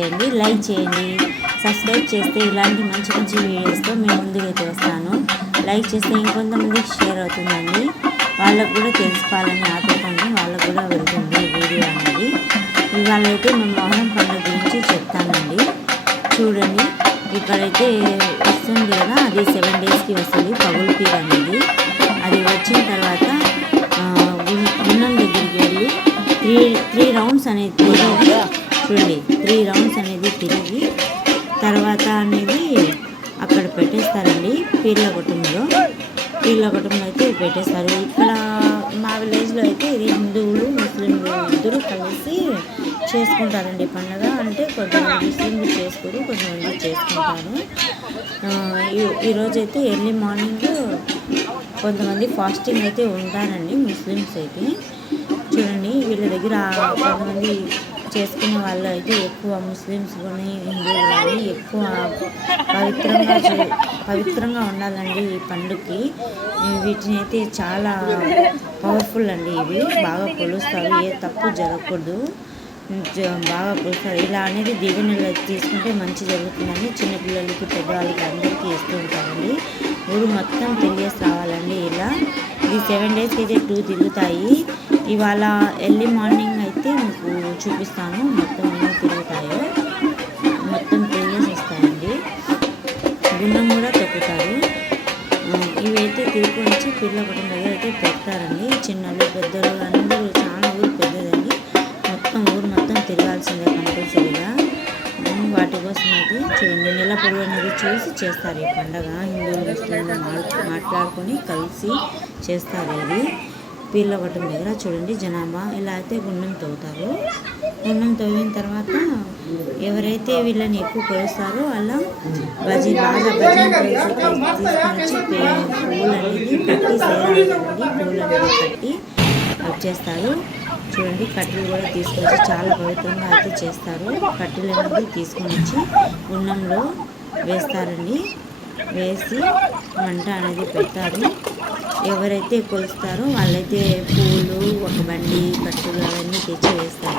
చేయండి, లైక్ చేయండి, సబ్స్క్రైబ్ చేస్తే ఇలాంటి మంచి మంచి వీడియోస్తో మేము ముందుకైతే వస్తాను. లైక్ చేస్తే ఇంకొంతమందికి షేర్ అవుతుందండి, వాళ్ళకు కూడా తెలుసుకోవాలని ఆతృతంగా వాళ్ళకు కూడా వెళ్తుంది ఈ వీడియో అనేది. ఇవాళ అయితే మేము మొహరం పండుగ గురించి చెప్తానండి. చూడండి, ఇక్కడైతే వస్తుంది కదా, అది 7 డేస్కి వస్తుంది పగులు పీర్ అనేది. అది వచ్చిన తర్వాత గున్నం దగ్గరికి వెళ్ళి త్రీ రౌండ్స్ అనేది తిరిగి, చూడండి 3 రౌండ్స్ అనేది తిరిగి తర్వాత అనేది అక్కడ పెట్టేస్తారండి. పీర్ల కుటుంబంలో అయితే పెట్టేస్తారు. ఇక్కడ మా విలేజ్లో అయితే ఇది హిందువులు ముస్లింలు ఇద్దరు కలిసి చేసుకుంటారండి పండుగ. అంటే కొంతమంది ముస్లింలు చేసుకోరు, కొంతమంది చేసుకుంటారు. ఈరోజైతే ఎర్లీ మార్నింగ్ కొంతమంది ఫాస్టింగ్ అయితే ఉంటారండి ముస్లిమ్స్ అయితే. చూడండి, వీళ్ళ దగ్గర కొంతమంది చేసుకునే వాళ్ళు అయితే ఎక్కువ ముస్లిమ్స్ కానీ హిందువులు కానీ ఎక్కువ పవిత్రంగా ఉండాలండి ఈ పండుగకి. వీటిని అయితే చాలా పవర్ఫుల్ అండి, ఇవి బాగా కొలుస్తారు, ఏ తప్పు జరగకూడదు, బాగా కొలుస్తారు. ఇలా అనేది దీవెనలు తీసుకుంటే మంచి జరుగుతుందని చిన్నపిల్లలకి పెద్దవాళ్ళకి అందరికీ ఇస్తూ ఉంటారండి. ఊరు మొత్తం తిరిగేసి రావాలండి. ఇలా ఇది 7 డేస్కి అయితే 2 తిరుగుతాయి. ఇవాళ ఎర్లీ మార్నింగ్ అయితే మీకు చూపిస్తాను మొత్తం ఏమి తిరుగుతాయో. మొత్తం తిరిగేసి వస్తాయండి. గున్నం కూడా తొక్కుతారు. ఇవైతే తిరుగుకొచ్చి పిల్ల కుటుంబం దగ్గర అయితే పెడతారండి. చిన్నలు పెద్దలు అందరూ, చాలా ఊరు పెద్దదండి, మొత్తం ఊరు మొత్తం తిరగాల్సిందే కంపల్సరీగా. వాటి కోసం అయితే చూడండి, నెల పొడవు అనేది చూసి చేస్తారు ఈ పండగ. హిందువులు ముస్లింలు మాట్లాడుకొని కలిసి చేస్తారు. ఇది పీర్ల పట్టం దగ్గర చూడండి జనాభా. ఇలా అయితే గుండం తవ్వుతారు. గుండం తవ్విన తర్వాత ఎవరైతే వీళ్ళని ఎక్కువ కొలుస్తారో అలా బాగా భజన తీసుకొని వచ్చి పువ్వులు అనేది కట్టి సేరాలండి, పువ్వులు అనేది కట్టి వచ్చేస్తారు. చూడండి, కట్టెలు కూడా తీసుకొచ్చి చాలా పవిత్రంగా అయితే చేస్తారు. కట్టెలు అనేది తీసుకొని వచ్చి గుండంలో వేస్తారండి. వేసి వంట అనేది పెడతారు. ఎవరైతే కొలుస్తారో వాళ్ళైతే పువ్వులు, ఒక బండి, కట్టెలు అవన్నీ తెచ్చి వేస్తారు.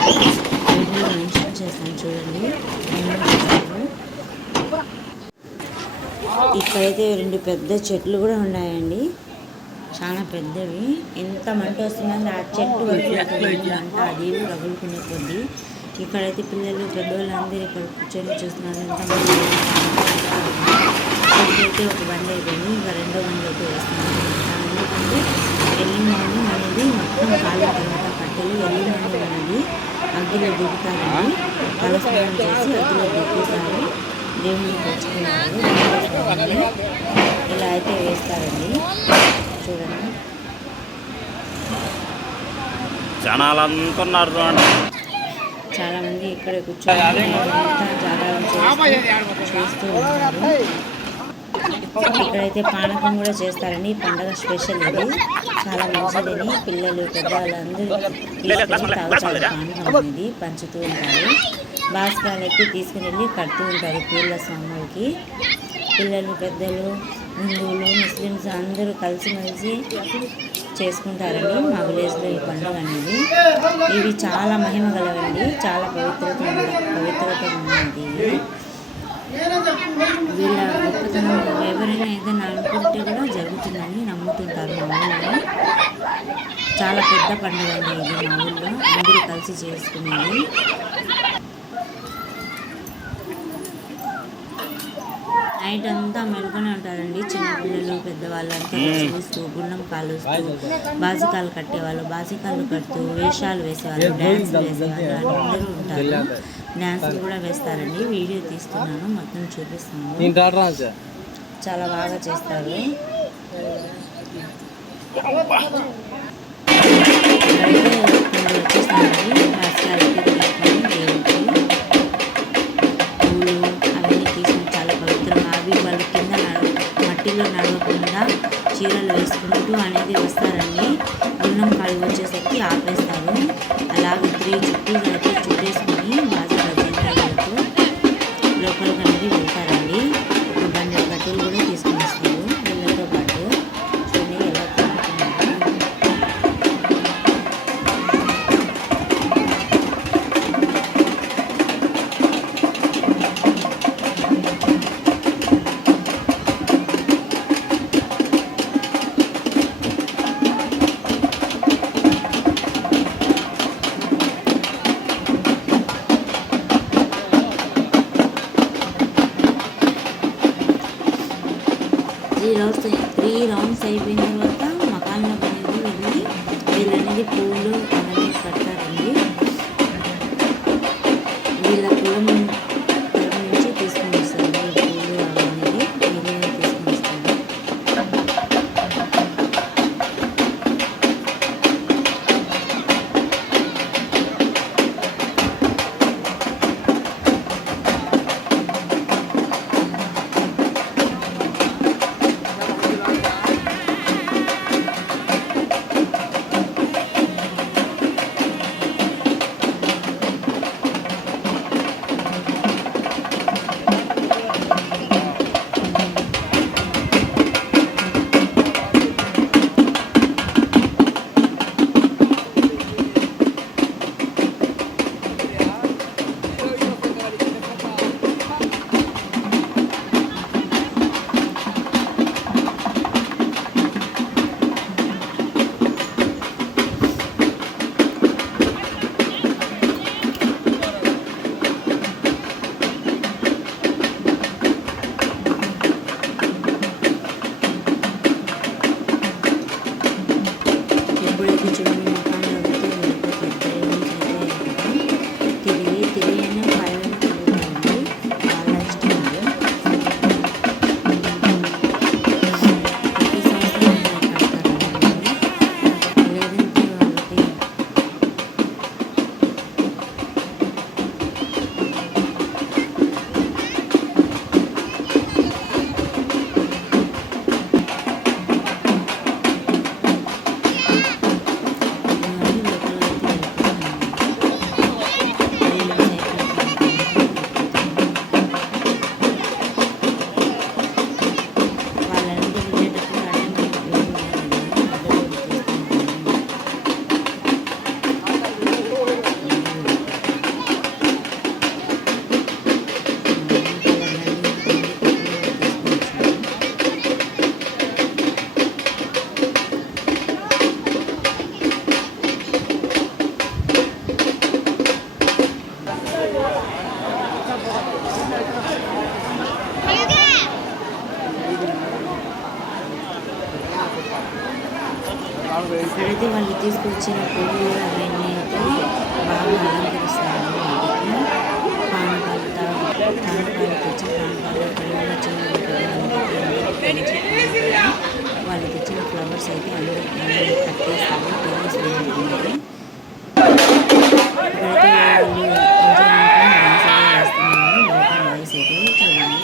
వీటిలో మెన్షన్ చేస్తాను చూడండి. ఇక్కడైతే 2 పెద్ద చెట్లు కూడా ఉన్నాయండి, చాలా పెద్దవి. ఎంత మంట వస్తుందని ఆ చెట్టు మంట అది రగులుకునే కొద్ది. ఇక్కడైతే పిల్లలు పెద్దవాళ్ళు అందరూ ఇక్కడ కూర్చొని చూస్తున్నారు. ఎంతమంది అయితే ఒక బండి అయిపోయింది, ఇంకా 2వ బండి అయితే వేస్తున్నారు. ఎందుకంటే ఎర్లీ మార్నింగ్ అనేది మొత్తం కాలిన తర్వాత కట్టెలు ఎర్లీ మార్నింగ్ అనేది అగ్గిలో దిగుతారండి. తలస్నానం చేసి అగ్గిలో దిగుతారు, దేవుడిని తెచ్చుకున్నారు. ఇలా అయితే వేస్తారండి. చూడండి, చాలా మంది ఇక్కడ కూర్చొని జాగారం చేస్తూ ఉంటారు. ఇక్కడైతే పానకం కూడా చేస్తారండి. ఈ పండగ స్పెషల్ ఇది, చాలా మంచిదని పిల్లలు పెద్దవాళ్ళందరూ తీసుకొని తాగుతారు. పానకం అనేది పంచుతూ ఉంటారు. బాస్కాలకి తీసుకుని వెళ్ళి కడుతూ ఉంటారు పీర్ల స్వాములకి. పిల్లలు పెద్దలు హిందువులు ముస్లిమ్స్ అందరూ కలిసిమెలిసి చేసుకుంటారండి మా విలేజ్లో ఈ పండుగ అనేది. ఇవి చాలా మహిమ గలవండి, చాలా పవిత్రత ఉన్నది. వీళ్ళ గొప్పతనం ఎవరైనా ఏదైనా అనుకుంటే కూడా జరుగుతుందని నమ్ముతుంటారు మా ఊళ్ళో. చాలా పెద్ద పండుగ అండి ఇది మా ఊళ్ళో, అందరూ కలిసి చేసుకునేది. నైట్ అంతా మెలుకొని ఉంటారండి, చిన్నపిల్లలు పెద్దవాళ్ళు అంతా చూస్తూ, గుండం కాలుస్తూ, బాజికాలు కట్టేవాళ్ళు బాజికాలు కడుతూ, వేషాలు వేసేవాళ్ళు, డ్యాన్స్ వేసేవాళ్ళు అందరూ ఉంటారు. డ్యాన్సులు కూడా వేస్తారండి. వీడియో తీస్తున్నాను, మొత్తం చూపిస్తాను. చాలా బాగా చేస్తారు. వచ్చేస్తానండి బాస్కాలకి తీసుకొని దేవుడికి పూలు అవన్నీ తీసుకుని చాలా పవిత్రంగా అవి వాళ్ళు కింద మట్టిలో నడవకుండా చీరలు వేసుకుంటూ అనేది వస్తారండి. గున్నం కాడి వచ్చేసరికి ఆపేస్తారు. అలాగే 3 చుట్టూ అయితే చుట్టేసుకొని బాగా భజనతో లోపలికి అనేది వెళ్తారండి. ఒక బండి కట్టెలు కూడా తీసుకొని వస్తారు వీళ్ళతో పాటు. చూడండి ఎలా ఇప్పుడైతే చూడండి మకాంలో అయితే వెళ్ళిపోతుంది. తిరిగి తిరిగి అయినా 5 అయినా తిరుగుతారండి, వాళ్ళ ఇష్టం అది. ప్రతి సంవత్సరం కడతారండి, లేదంటే వాళ్ళకి ఇక్కడైతే వాళ్ళు తీసుకొచ్చిన పువ్వులు అవన్నీ అయితే బాగా అలంకరిస్తారు. వాళ్ళకి పానకాలు తెచ్చి పానకాలు పిల్లలు చిన్న వాళ్ళు తెచ్చిన ఫ్లవర్స్ అయితే అందరికీ కట్టేస్తారు. టెర్రస్ మీద ఉంటుంది. ఇక్కడైతే వాళ్ళు డాన్స్ వేస్తున్నారు. బయట వాయిస్ అయితే చూడండి.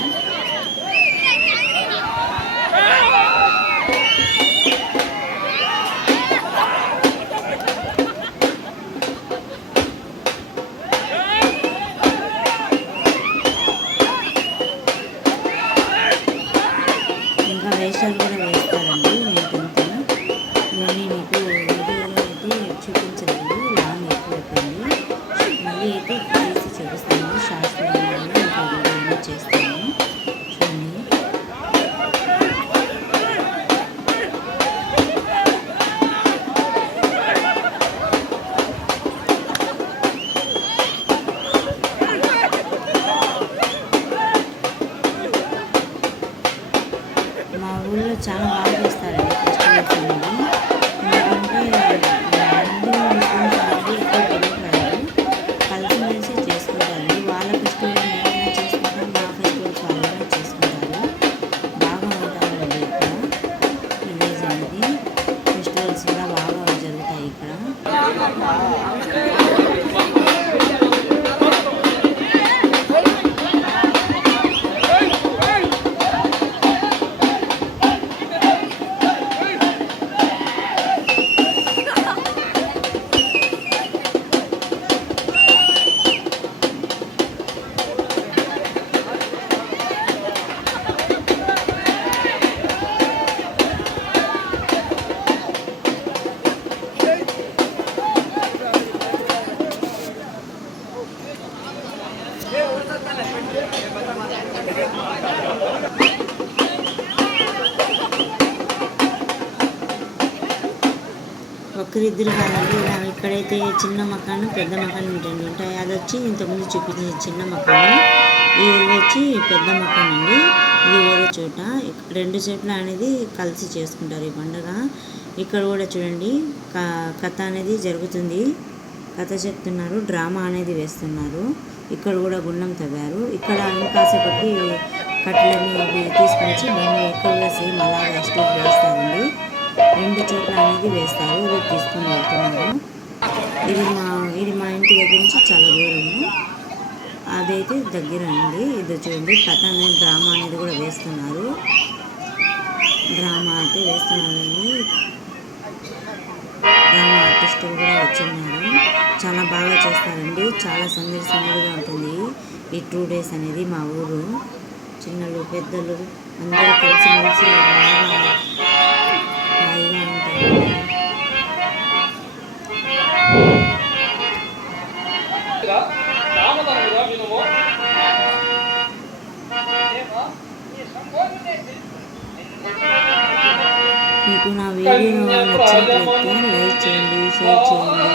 ఇంకా వేషాలు కూడా వేస్తారండి. నేనంతా ఇవన్నీ మీకు వీడియోలో అయితే చూపించలేదు, లాంగ్ ఎక్కువ అయిపోయింది. మళ్ళీ అయితే తీసి చూపిస్తాను. షార్ట్స్ ఇంకా వీడియోలో చేస్తాను చూడండి. మా ఊళ్ళో చాలా బాగా చేస్తారండి ఫెస్టివల్స్ అనేది. ఎందుకంటే అందరూ ముస్లిమ్స్ అనేది ఎక్కువ తెలియదు, కలిసిమెలిసి చేసుకుంటారండి. వాళ్ళ ఫెస్టివల్ ఏమైనా చేసుకుంటారు, మా ఫెస్టివల్స్ వాళ్ళైనా చేసుకుంటారు. బాగా ఉంటారండి ఇక్కడ విలేజ్ అనేది. ఫెస్టివల్స్ కూడా బాగా జరుగుతాయి ఇక్కడ. ఒకరిద్దరు కాదండి, ఇలా ఇక్కడైతే చిన్న మకాను పెద్ద మకాను రెండు ఉంటాయి. అది వచ్చి ఇంతకుముందు చూపించిన చిన్న మకాను, ఇది వచ్చి పెద్ద మకాన్ అండి. ఇది వేరే చోట. రెండు చోట్ల అనేది కలిసి చేసుకుంటారు ఈ పండుగ. ఇక్కడ కూడా చూడండి కథ అనేది జరుగుతుంది. కథ చెప్తున్నారు, డ్రామా అనేది వేస్తున్నారు. ఇక్కడ కూడా గుండం తవ్వారు. ఇక్కడ ఇంకాసేపటికి కట్టెలని అవి తీసుకొచ్చి మేము ఇక్కడ కూడా సేమ్ అలాగే స్టూప్ వేస్తారండి. రెండు చోట్ల అనేది వేస్తారు. ఇది తీసుకొని వెళ్తున్నారు. ఇది మా ఇంటి దగ్గర నుంచి చాలా దూరము, అదైతే దగ్గర అండి. ఇది చూడండి కథ అనేది డ్రామా అనేది కూడా వేస్తున్నారు. డ్రామా అయితే వేస్తున్నారండి. డ్రామా ఆర్టిస్టులు కూడా వచ్చిన్నారు. చాలా బాగా చేస్తారండి. చాలా సందడిగా ఉంటుంది ఈ 2 days అనేది. మా ఊరు చిన్నలు పెద్దలు అందరూ కలిసిమెలిసి బాగా హాయిగా ఉంటారు. మీకు నా వీడియో నచ్చినట్లయితే లైక్ చేయండి, షేర్ చేయండి,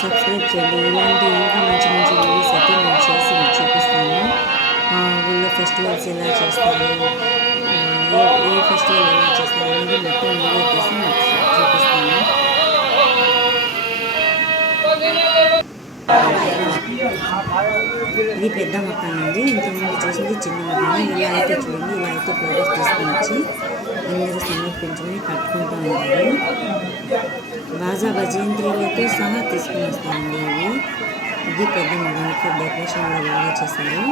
సబ్స్క్రైబ్ చేయండి. ఇలాంటి ఇంకా మంచి మంచి వీడియోస్ అయితే నేను చేసి చూపిస్తాను. మా ఊళ్ళో ఫెస్టివల్స్ ఎలా చేస్తారు, ఏ ఫెస్టివల్ ఎలా చేస్తారు అనేది మొత్తం వీడియో తీసి చూపిస్తాను. ఇది పెద్ద మకానండి. ఇంతకుముందు చూసింది చిన్న మకానం. ఇలా అయితే చూడండి, ఇలా అయితే ఫోటోస్ తీసుకొని వచ్చి అందరూ సమర్పించుకొని కట్టుకుంటూ ఉంటారు. బాజా భజంత్రీలతో సహా తీసుకుని వస్తారండి ఇవి. ఇది పెద్ద మకాన్. ఇక్కడ డెకరేషన్ కూడా బాగా చేశారు.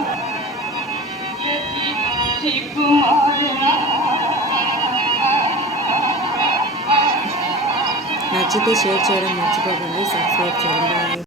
నచ్చితే షేర్ చేయడం మర్చిపోకండి, సబ్స్క్రైబ్ చేయండి.